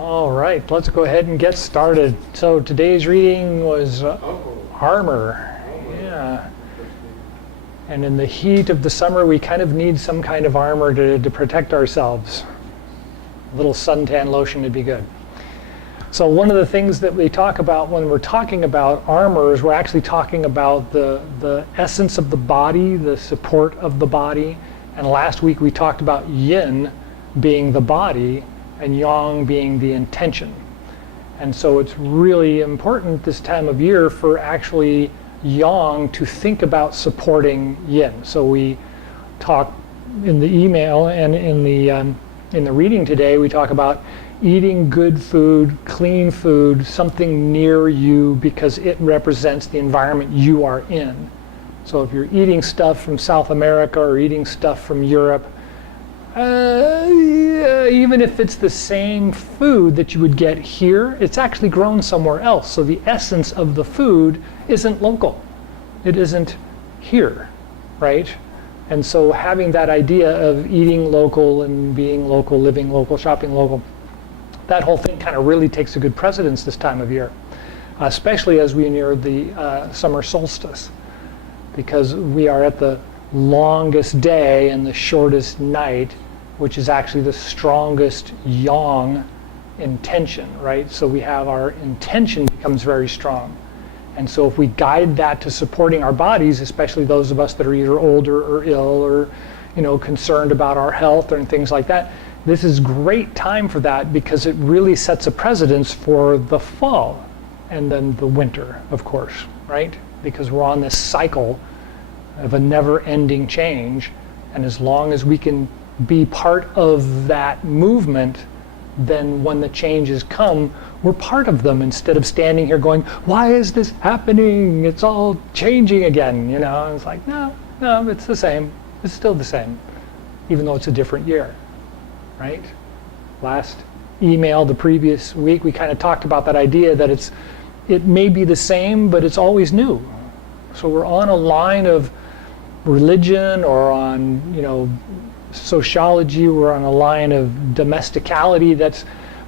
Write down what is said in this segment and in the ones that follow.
All right, let's go ahead and get started. So today's reading was armor. Yeah. And in the heat of the summer, we kind of need some kind of armor to protect ourselves. A little suntan lotion would be good. So one of the things that we talk about when we're talking about armor is we're actually talking about the essence of the body, the support of the body. And last week we talked about yin being the body and yang being the intention. And so it's really important this time of year for actually yang to think about supporting yin. So we talk in the email and in the reading today, we talk about eating good food, clean food, something near you because it represents the environment you are in. So if you're eating stuff from South America or eating stuff from Europe, even if it's the same food that you would get here, it's actually grown somewhere else. So the essence of the food isn't local. It isn't here, right? And so having that idea of eating local and being local, living local, shopping local, that whole thing kind of really takes a good precedence this time of year, especially as we near the summer solstice, because we are at the longest day and the shortest night, which is actually the strongest yang intention, right? So we have our intention becomes very strong. And so if we guide that to supporting our bodies, especially those of us that are either older or ill or concerned about our health and things like that, this is great time for that because it really sets a precedence for the fall and then the winter, of course, right? Because we're on this cycle of a never-ending change, and as long as we can be part of that movement, then when the changes come, we're part of them instead of standing here going, why is this happening? It's all changing again, And it's like, no, it's the same. It's still the same, even though it's a different year, right? Last email, the previous week, we kind of talked about that idea that it may be the same, but it's always new. So we're on a line of religion or on, sociology, we're on a line of domesticality that's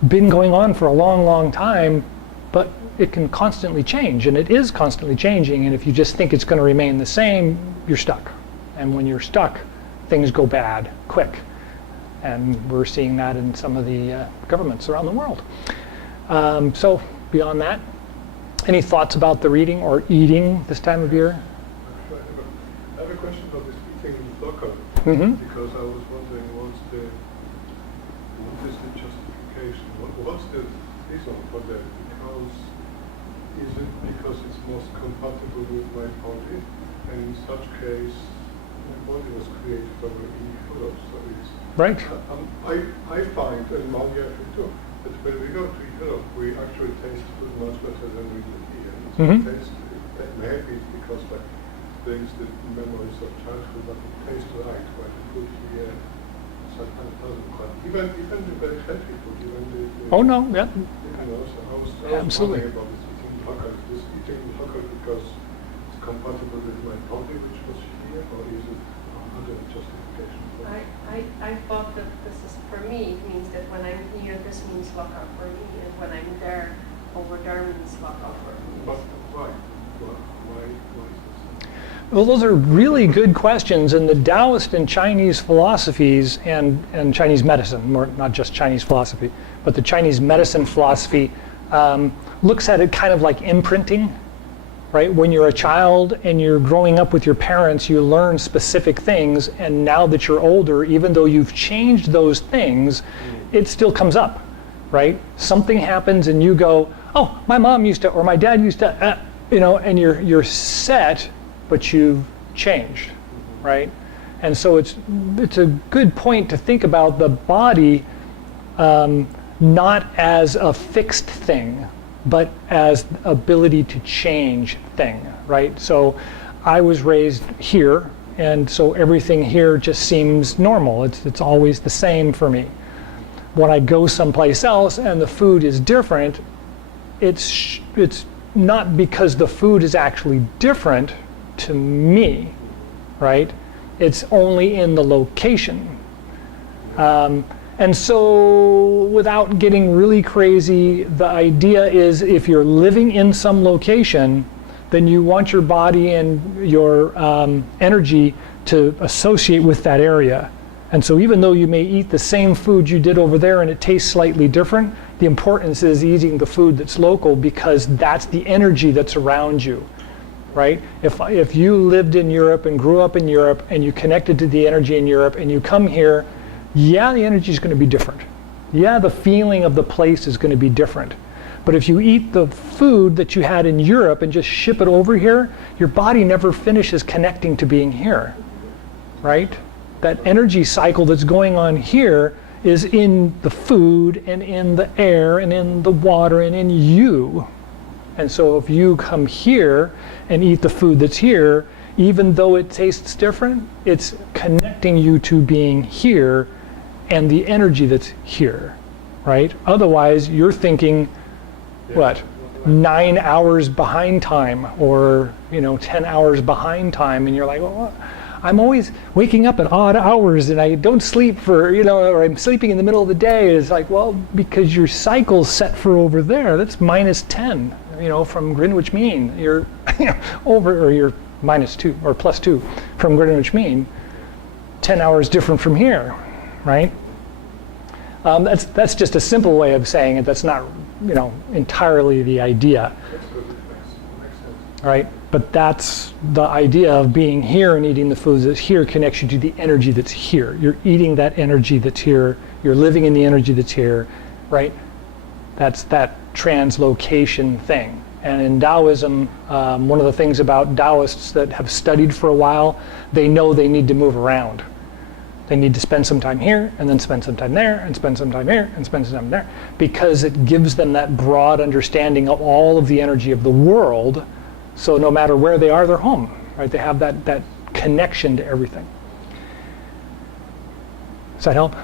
been going on for a long, long time, but it can constantly change, and it is constantly changing, and if you just think it's going to remain the same, you're stuck. And when you're stuck, things go bad quick. And we're seeing that in some of the governments around the world. So beyond that, any thoughts about the reading or eating this time of year? I have a question about this eating local, because I was wondering what is the justification? What's the reason for that? Because is it because it's most compatible with my body, and in such case, my body was created over eating food, so it's right. I find, and Monty actually too, that when we go to Europe, we actually taste food much better than we do here. Maybe it's because brings the memories of childhood, but it tastes right when the food here sometimes doesn't quite. Even the very healthy food, even the oh no, yeah. So I was absolutely wondering about this eating local because it's compatible with my body, which was here, or is it another justification? I thought that this is, for me, it means that when I'm here, this means local for me, and when I'm there, over there means local for me. But why? Why is this? Well, those are really good questions, and the Taoist and Chinese philosophies and Chinese medicine, more not just Chinese philosophy, but the Chinese medicine philosophy looks at it kind of like imprinting, right? When you're a child and you're growing up with your parents, you learn specific things, and now that you're older, even though you've changed those things, it still comes up, right? Something happens and you go, oh, my mom used to, or my dad used to, and you're set, but you've changed, right? And so it's a good point to think about the body not as a fixed thing, but as ability to change thing, right? So I was raised here, and so everything here just seems normal. It's always the same for me. When I go someplace else and the food is different, it's not because the food is actually different to me, right? It's only in the location. And so, without getting really crazy, the idea is if you're living in some location, then you want your body and your energy to associate with that area. And so even though you may eat the same food you did over there and it tastes slightly different, the importance is eating the food that's local because that's the energy that's around you, right? If you lived in Europe and grew up in Europe and you connected to the energy in Europe and you come here, yeah, the energy is going to be different. Yeah, the feeling of the place is going to be different. But if you eat the food that you had in Europe and just ship it over here, your body never finishes connecting to being here, right? That energy cycle that's going on here is in the food and in the air and in the water and in you. And so if you come here and eat the food that's here, even though it tastes different, it's connecting you to being here and the energy that's here, right? Otherwise, you're thinking, what, 9 hours behind time or 10 hours behind time, and you're like, well, I'm always waking up at odd hours and I don't sleep for, or I'm sleeping in the middle of the day. It's like, well, because your cycle's set for over there. That's -10, from Greenwich Mean. You're over, or you're -2 or +2 from Greenwich Mean. 10 hours different from here, right? That's just a simple way of saying it. That's not, entirely the idea. Makes sense. Right? But that's the idea of being here and eating the foods that's here connects you to the energy that's here. You're eating that energy that's here. You're living in the energy that's here, right? That's that translocation thing. And in Taoism, one of the things about Taoists that have studied for a while, they know they need to move around. They need to spend some time here, and then spend some time there, and spend some time here, and spend some time there, because it gives them that broad understanding of all of the energy of the world. So no matter where they are, they're home, right? They have that connection to everything. Does that help?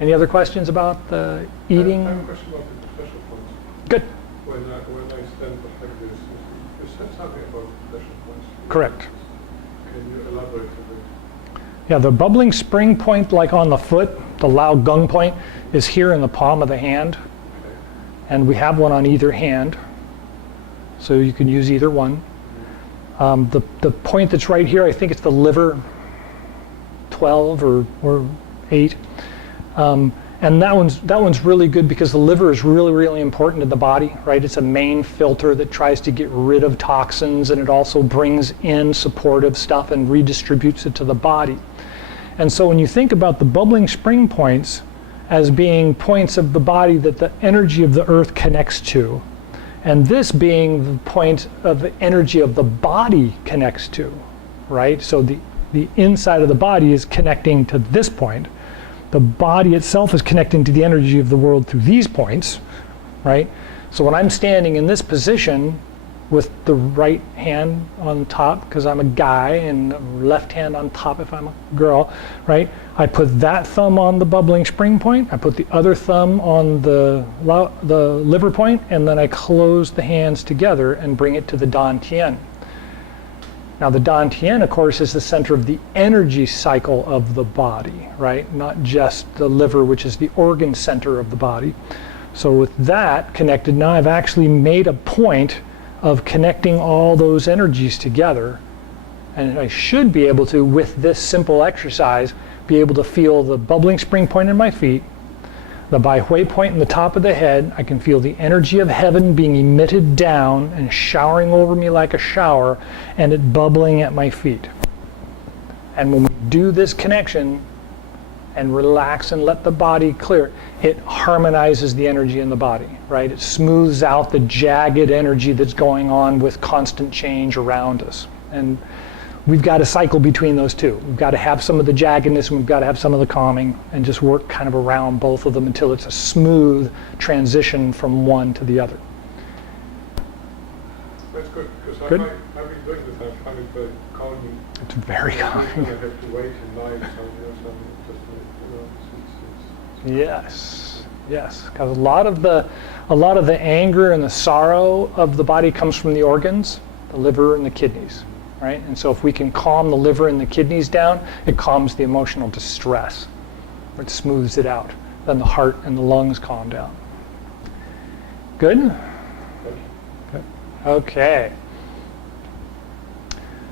Any other questions about the eating? I have a question about the pressure points. Good. When I stand up like this, you said something about pressure points. Correct. Can you elaborate a bit? Yeah, the bubbling spring point, like on the foot, the Lao Gung point, is here in the palm of the hand. Okay. And we have one on either hand. So you can use either one. The point that's right here, I think it's the liver 12 or 8. And that one's really good because the liver is really, really important in the body, right? It's a main filter that tries to get rid of toxins, and it also brings in supportive stuff and redistributes it to the body. And so when you think about the bubbling spring points as being points of the body that the energy of the earth connects to, and this being the point of the energy of the body connects to, right? So the inside of the body is connecting to this point. The body itself is connecting to the energy of the world through these points, right? So when I'm standing in this position with the right hand on top, because I'm a guy, and left hand on top if I'm a girl, right? I put that thumb on the bubbling spring point, I put the other thumb on the liver point, and then I close the hands together and bring it to the Dantian. Now the Dantian, of course, is the center of the energy cycle of the body, right? Not just the liver, which is the organ center of the body. So with that connected, now I've actually made a point of connecting all those energies together. And I should be able to, with this simple exercise, be able to feel the bubbling spring point in my feet, the Bai Hui point in the top of the head. I can feel the energy of heaven being emitted down and showering over me like a shower, and it bubbling at my feet. And when we do this connection and relax and let the body clear, it harmonizes the energy in the body, right? It smooths out the jagged energy that's going on with constant change around us. And we've got to cycle between those two. We've got to have some of the jaggedness and we've got to have some of the calming, and just work kind of around both of them until it's a smooth transition from one to the other. That's good, because Good. I've been doing this, I find it very calming. It's very I calming. have to wait in line, Yes, yes. Because a lot of the anger and the sorrow of the body comes from the organs, the liver and the kidneys. right? And so if we can calm the liver and the kidneys down, it calms the emotional distress. It smooths it out. Then the heart and the lungs calm down. Good? Good. Okay.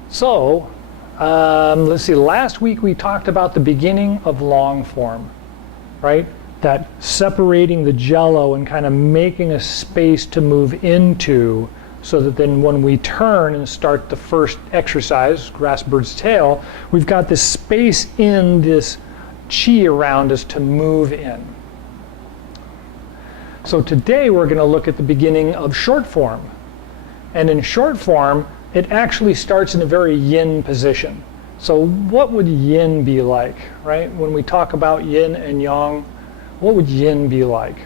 So, let's see, last week we talked about the beginning of long form, right? That separating the jello and kind of making a space to move into, so that then when we turn and start the first exercise, grass bird's tail, we've got this space in this chi around us to move in. So today we're going to look at the beginning of short form. And in short form, it actually starts in a very yin position. So what would yin be like, right? When we talk about yin and yang, what would yin be like,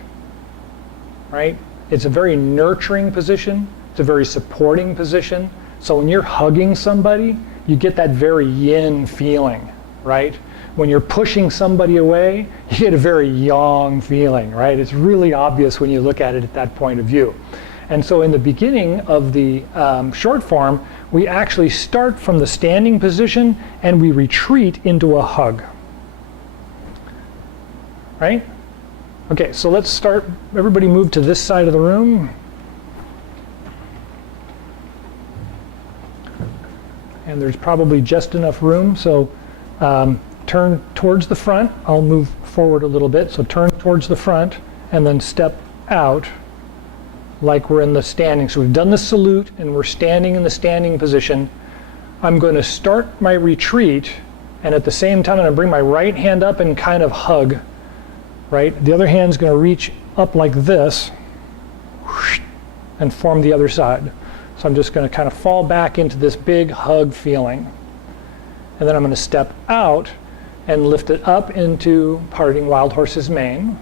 right? It's a very nurturing position. It's a very supporting position. So when you're hugging somebody, you get that very yin feeling, right? When you're pushing somebody away, you get a very yang feeling, right? It's really obvious when you look at it at that point of view. And so in the beginning of the short form, we actually start from the standing position and we retreat into a hug, right? Okay, so let's start. Everybody move to this side of the room. And there's probably just enough room, so turn towards the front. I'll move forward a little bit, so turn towards the front and then step out like we're in the standing. So we've done the salute and we're standing in the standing position. I'm going to start my retreat, and at the same time I'm going to bring my right hand up and kind of hug, right? The other hand's going to reach up like this and form the other side. So I'm just going to kind of fall back into this big hug feeling. And then I'm going to step out and lift it up into parting wild horse's mane.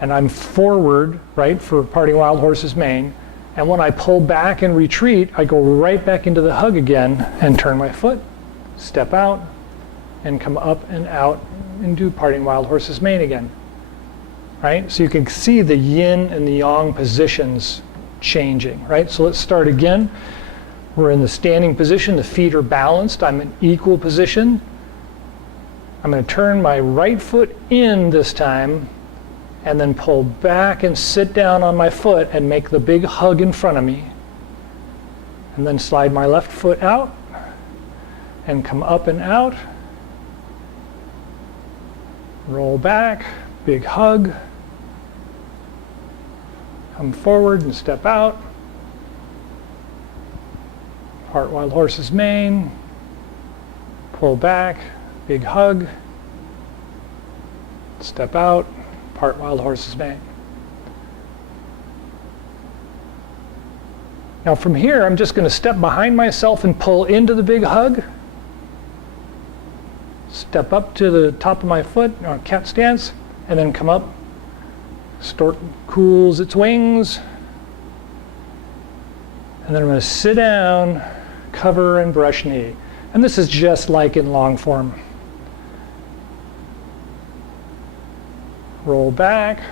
And I'm forward, right, for parting wild horse's mane. And when I pull back and retreat, I go right back into the hug again and turn my foot, step out, and come up and out into parting wild horse's mane again. Right? So you can see the yin and the yang positions changing, right? So let's start again. We're in the standing position. The feet are balanced. I'm in equal position. I'm going to turn my right foot in this time and then pull back and sit down on my foot and make the big hug in front of me. And then slide my left foot out and come up and out. Roll back, big hug. Come forward and step out. Part wild horse's mane. Pull back, big hug. Step out, part wild horse's mane. Now from here, I'm just going to step behind myself and pull into the big hug. Step up to the top of my foot, cat stance, and then come up. Stork cools its wings. And then I'm going to sit down, cover, and brush knee. And this is just like in long form. Roll back.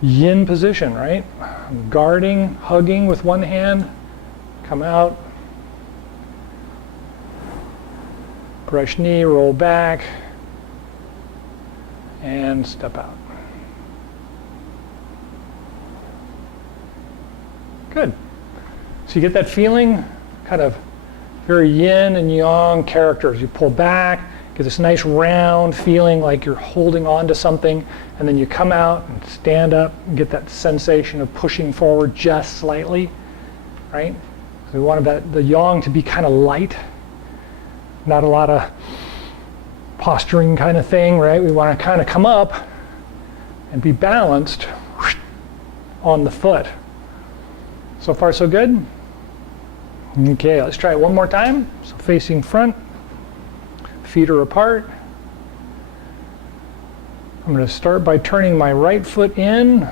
Yin position, right? I'm guarding, hugging with one hand. Come out. Brush knee, roll back. And step out. Good. So you get that feeling, kind of very yin and yang characters. You pull back, get this nice round feeling like you're holding on to something, and then you come out and stand up and get that sensation of pushing forward just slightly, right? So we want the yang to be kind of light, not a lot of posturing kind of thing, right? We want to kind of come up and be balanced on the foot. So far, so good? Okay, let's try it one more time. So facing front, feet are apart. I'm going to start by turning my right foot in,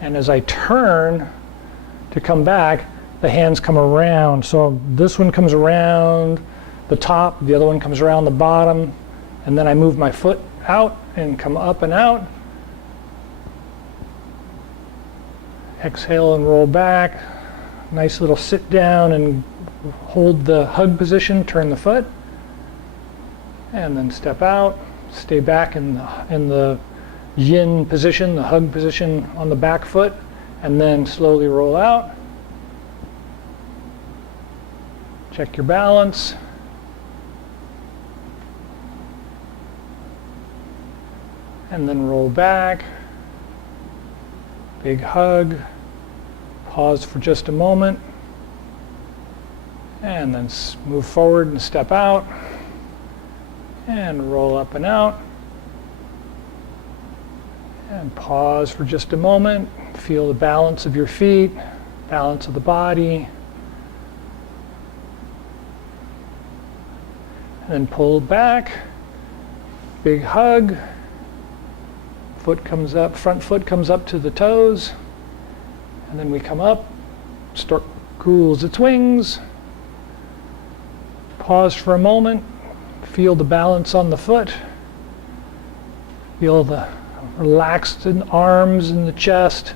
and as I turn to come back, the hands come around. So this one comes around the top, the other one comes around the bottom, and then I move my foot out and come up and out. Exhale and roll back. Nice little sit down and hold the hug position, turn the foot, and then step out. Stay back in the yin position, the hug position on the back foot, and then slowly roll out. Check your balance. And then roll back. Big hug. Pause for just a moment. And then move forward and step out. And roll up and out. And pause for just a moment. Feel the balance of your feet, balance of the body. And then pull back. Big hug. Foot comes up, front foot comes up to the toes. And then we come up. Stork cools its wings. Pause for a moment. Feel the balance on the foot. Feel the relaxed in arms and the chest.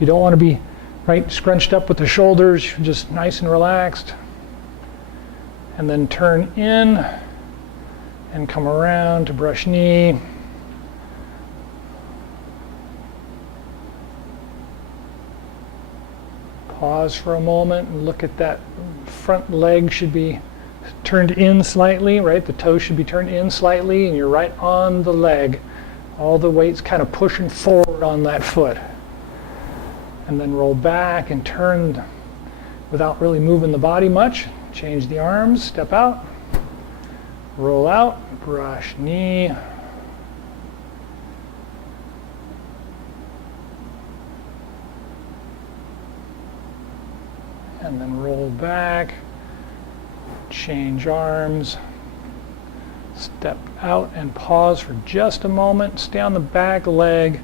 You don't want to be right scrunched up with the shoulders. You're just nice and relaxed. And then turn in and come around to brush knee. Pause for a moment and look at that front leg should be turned in slightly, right? The toe should be turned in slightly and you're right on the leg. All the weight's kind of pushing forward on that foot. And then roll back and turn without really moving the body much. Change the arms, step out, roll out, brush knee. And then roll back, change arms, step out and pause for just a moment. Stay on the back leg,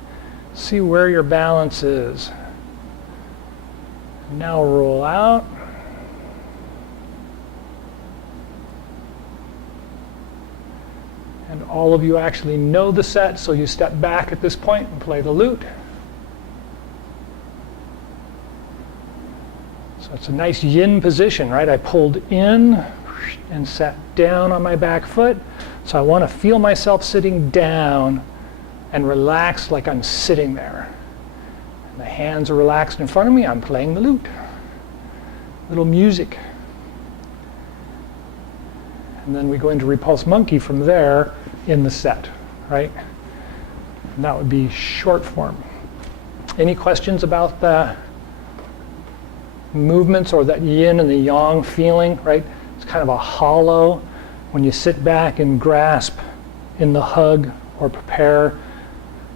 see where your balance is. Now roll out. And all of you actually know the set, so you step back at this point and play the lute. So it's a nice yin position, right? I pulled in and sat down on my back foot. So I want to feel myself sitting down and relax like I'm sitting there. And the hands are relaxed in front of me. I'm playing the lute. Little music. And then we go into repulse monkey from there in the set, right? And that would be short form. Any questions about the movements or that yin and the yang feeling, right? It's kind of a hollow when you sit back and grasp in the hug or prepare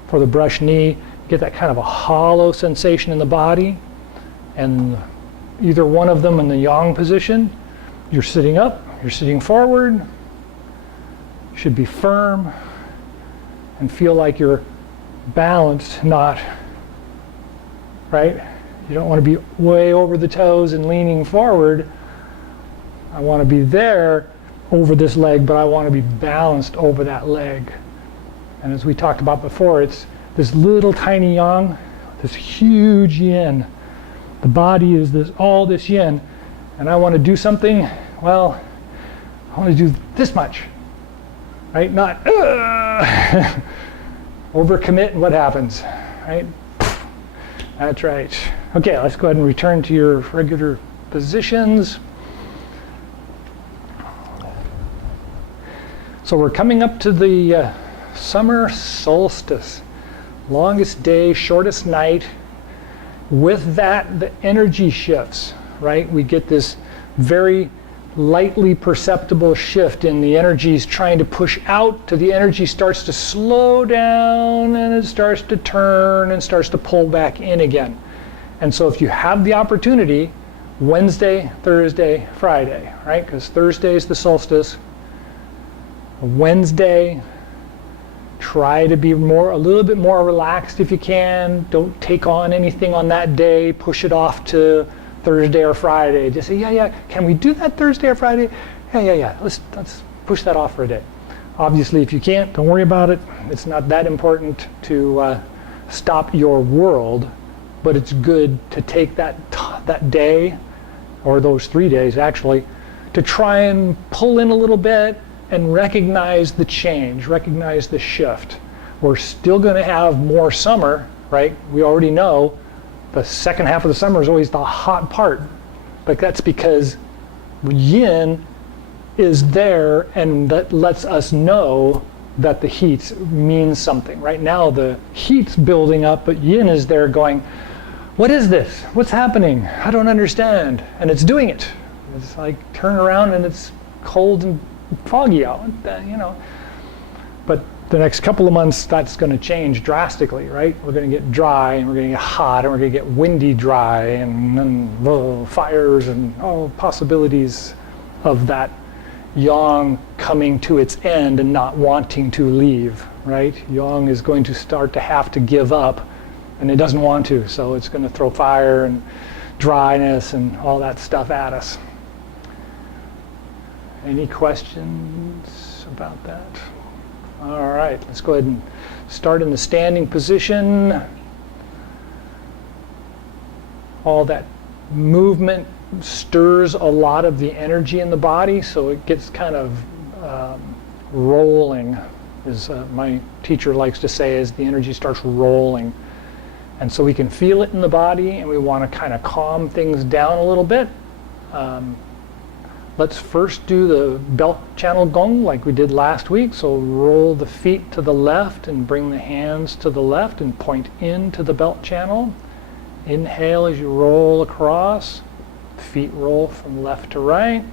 for the brush knee. You get that kind of a hollow sensation in the body, and either one of them in the yang position, you're sitting up, you're sitting forward, you should be firm and feel like you're balanced, not, right? You don't want to be way over the toes and leaning forward. I want to be there over this leg, but I want to be balanced over that leg. And as we talked about before, it's this little tiny yang, this huge yin. The body is all this yin, and I want to do something, well, I want to do this much, right? Not overcommit, and what happens, right? That's right. Okay, let's go ahead and return to your regular positions. So we're coming up to the summer solstice. Longest day, shortest night. With that, the energy shifts, right? We get this very lightly perceptible shift in the energies trying to push out to the energy starts to slow down, and it starts to turn and starts to pull back in again. And so if you have the opportunity, Wednesday, Thursday, Friday, right? Because Thursday is the solstice. Wednesday, try to be a little bit more relaxed if you can. Don't take on anything on that day. Push it off to Thursday or Friday. Just say, yeah, can we do that Thursday or Friday? Yeah. Let's push that off for a day. Obviously, if you can't, don't worry about it. It's not that important to stop your world, but it's good to take that that day, or those 3 days actually, to try and pull in a little bit and recognize the change, recognize the shift. We're still going to have more summer, right? We already know the second half of the summer is always the hot part, but that's because yin is there, and that lets us know that the heat means something. Right now the heat's building up, but yin is there going, what is this? What's happening? I don't understand. And it's doing it. It's like turn around and it's cold and foggy out, But the next couple of months, that's going to change drastically, right? We're going to get dry, and we're going to get hot, and we're going to get windy dry, and fires, and all possibilities of that yang coming to its end and not wanting to leave, right? Yang is going to start to have to give up, and it doesn't want to, so it's going to throw fire and dryness and all that stuff at us. Any questions about that? All right, let's go ahead and start in the standing position. All that movement stirs a lot of the energy in the body, so it gets kind of rolling, as my teacher likes to say, as the energy starts rolling. And so we can feel it in the body, and we want to kind of calm things down a little bit. Let's first do the belt channel gong like we did last week. So roll the feet to the left and bring the hands to the left and point into the belt channel. Inhale as you roll across. Feet roll from left to right.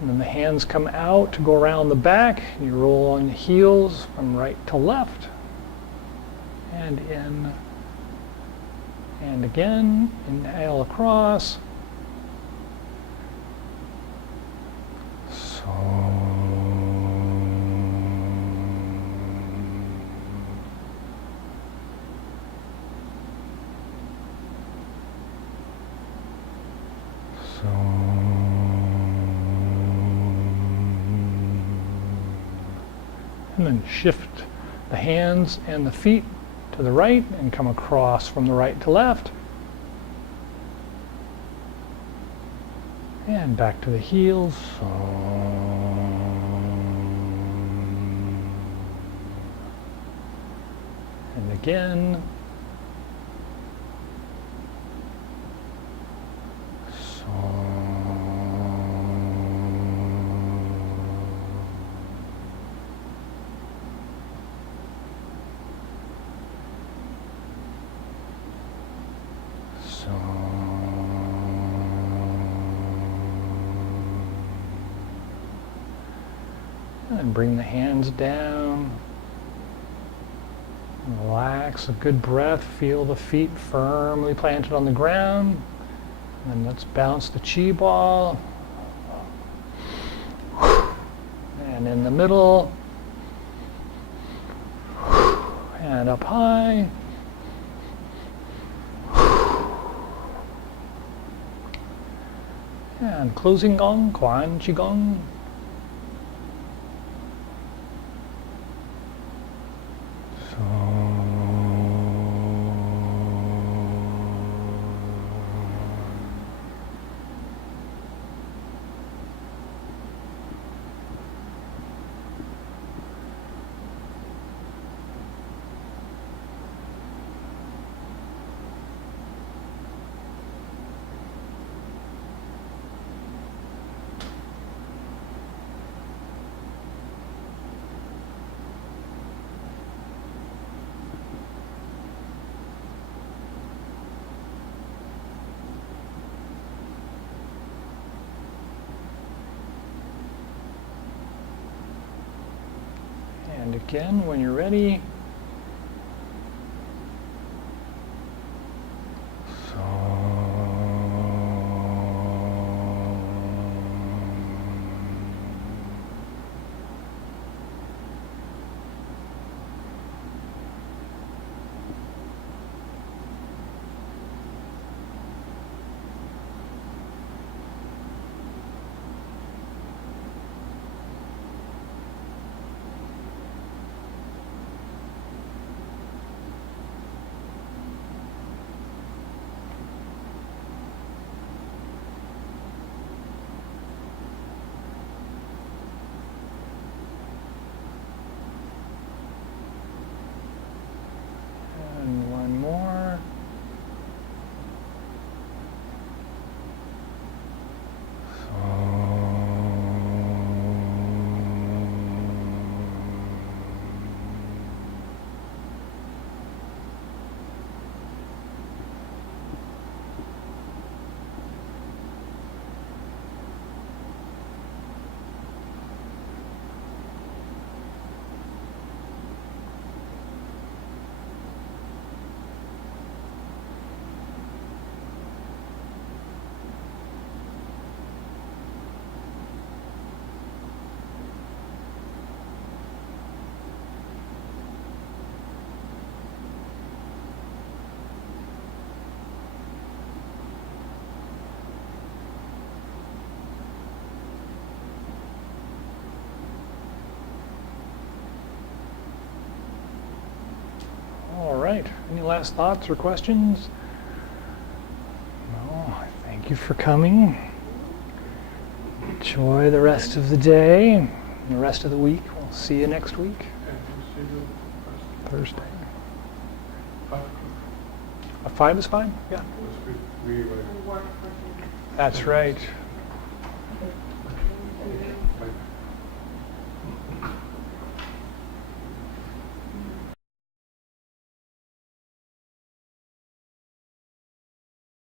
And then the hands come out to go around the back. You roll on the heels from right to left. And in. And again, inhale across. And then shift the hands and the feet to the right and come across from the right to left. And back to the heels. And again. And bring the hands down. Relax, a good breath. Feel the feet firmly planted on the ground. And let's bounce the chi ball. And in the middle. And up high. And closing gong, Quan Chi Gung. And again, when you're ready, Any last thoughts or questions? No, thank you for coming. Enjoy the rest of the day and the rest of the week. We'll see you next week, And we'll see you Thursday. 5 o'clock. 5 is fine? Yeah. That's good. We And work for him. That's right.